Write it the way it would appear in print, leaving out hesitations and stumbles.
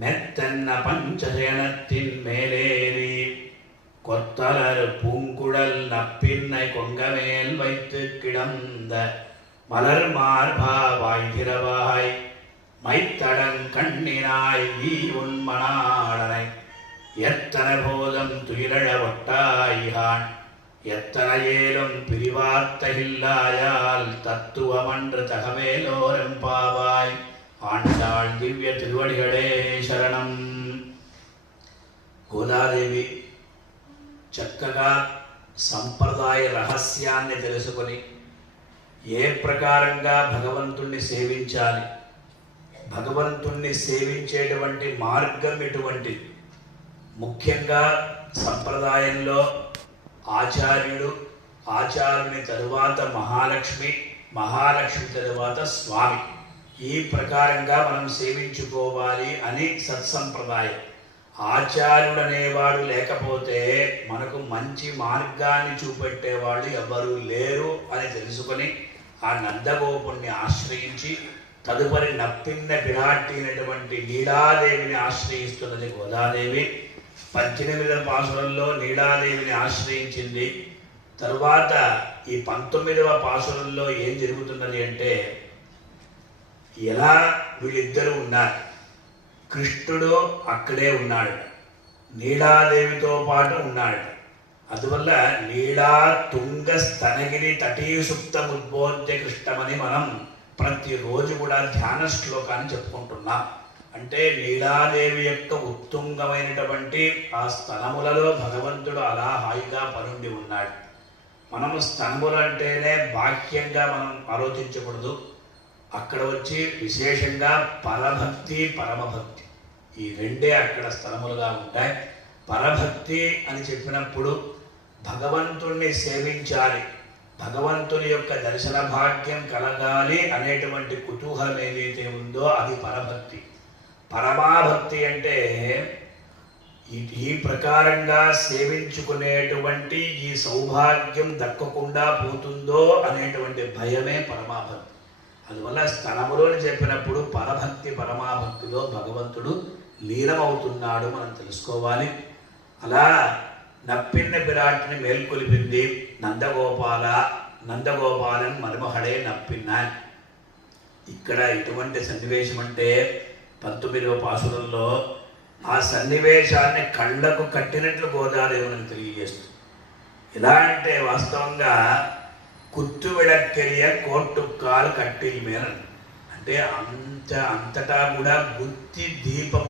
மெத்தன்ன பஞ்சசயனத்தின் மேலேறி கொத்தலர் பூங்குழல் நப்பின்னை கொங்கமேல் வைத்து கிடந்த மலர் மார்பா வாய்கிறவாய் மைத்தடங் கண்ணினாய் வீ உன்மனாடனை எத்தனை போதம் துயிலழ ஒட்டாயிகான் எத்தனை ஏலும் பிரிவார்த்தகில்லாயால் தத்துவமன்று தகவேலோரெம்பாவாய் ఆండాళ్ దివ్య తిరువడిగడే శరణం. గోదాదేవి చక్కగా సంప్రదాయ రహస్యాన్ని తెలుసుకొని ఏ ప్రకారంగా భగవంతుణ్ణి సేవించాలి, భగవంతుణ్ణి సేవించేటువంటి మార్గం ఎటువంటి, ముఖ్యంగా సంప్రదాయంలో ఆచార్యుడు, ఆచార్యుని తరువాత మహాలక్ష్మి, మహాలక్ష్మి తరువాత స్వామి, ఈ ప్రకారంగా మనం సేవించుకోవాలి అని సత్సంప్రదాయం. ఆచార్యుడు అనేవాడు లేకపోతే మనకు మంచి మార్గాన్ని చూపెట్టేవాళ్ళు ఎవరు లేరు అని తెలుసుకొని ఆ నందగోపుణ్ణి ఆశ్రయించి తదుపరి నప్పిన్న పిరాట్టి అయినటువంటి నీలాదేవిని ఆశ్రయిస్తున్నది గోదాదేవి. 18వ పాసురంలో నీలాదేవిని ఆశ్రయించింది. తరువాత ఈ 19వ పాసురంలో ఏం జరుగుతున్నది అంటే, ఎలా వీళ్ళిద్దరూ ఉన్నారు, కృష్ణుడు అక్కడే ఉన్నాడు, నీలాదేవితో పాటు ఉన్నాడు. అందువల్ల నీలా తుంగ స్తనగిరి తటీసుప్తముద్బోధ్య కృష్ణమని మనం ప్రతిరోజు కూడా ధ్యాన శ్లోకాన్ని చెప్పుకుంటున్నాం. అంటే నీలాదేవి యొక్క ఉత్తుంగమైనటువంటి ఆ స్తనములలో భగవంతుడు అలా హాయిగా పరుండి ఉన్నాడు. మనము స్తనములు అంటేనే బాహ్యంగా మనం ఆలోచించకూడదు. అక్కడ వచ్చి విశేషంగా పరభక్తి, పరమభక్తి, ఈ రెండే అక్కడ స్థలములుగా ఉంటాయి. పరభక్తి అని చెప్పినప్పుడు భగవంతుణ్ణి సేవించాలి, భగవంతుని యొక్క దర్శన భాగ్యం కలగాలి అనేటువంటి కుతూహలం ఏదైతే ఉందో అది పరభక్తి. పరమాభక్తి అంటే ఈ ప్రకారంగా సేవించుకునేటువంటి ఈ సౌభాగ్యం దక్కకుండా పోతుందో అనేటువంటి భయమే పరమాభక్తి. అందువల్ల స్థలములోని చెప్పినప్పుడు పరభక్తి, పరమాభక్తిలో భగవంతుడు లీనమవుతున్నాడు మనం తెలుసుకోవాలి. అలా నప్పిన్న పిరాటిని మేల్కొలిపింది నందగోపాల, నందగోపాలన్ మరుమహడే నప్పిన్నాన్. ఇక్కడ ఇటువంటి సన్నివేశం అంటే 19వ పాసురంలో ఆ సన్నివేశాన్ని కళ్ళకు కట్టినట్లు గోదాదేవి మనకు తెలియజేస్తుంది. ఎలా అంటే వాస్తవంగా కుత్తు విళక్కెరియ కోట్టుకాలు కట్టిల్ మేర అంటే అంతటా కూడా గుత్తి దీపం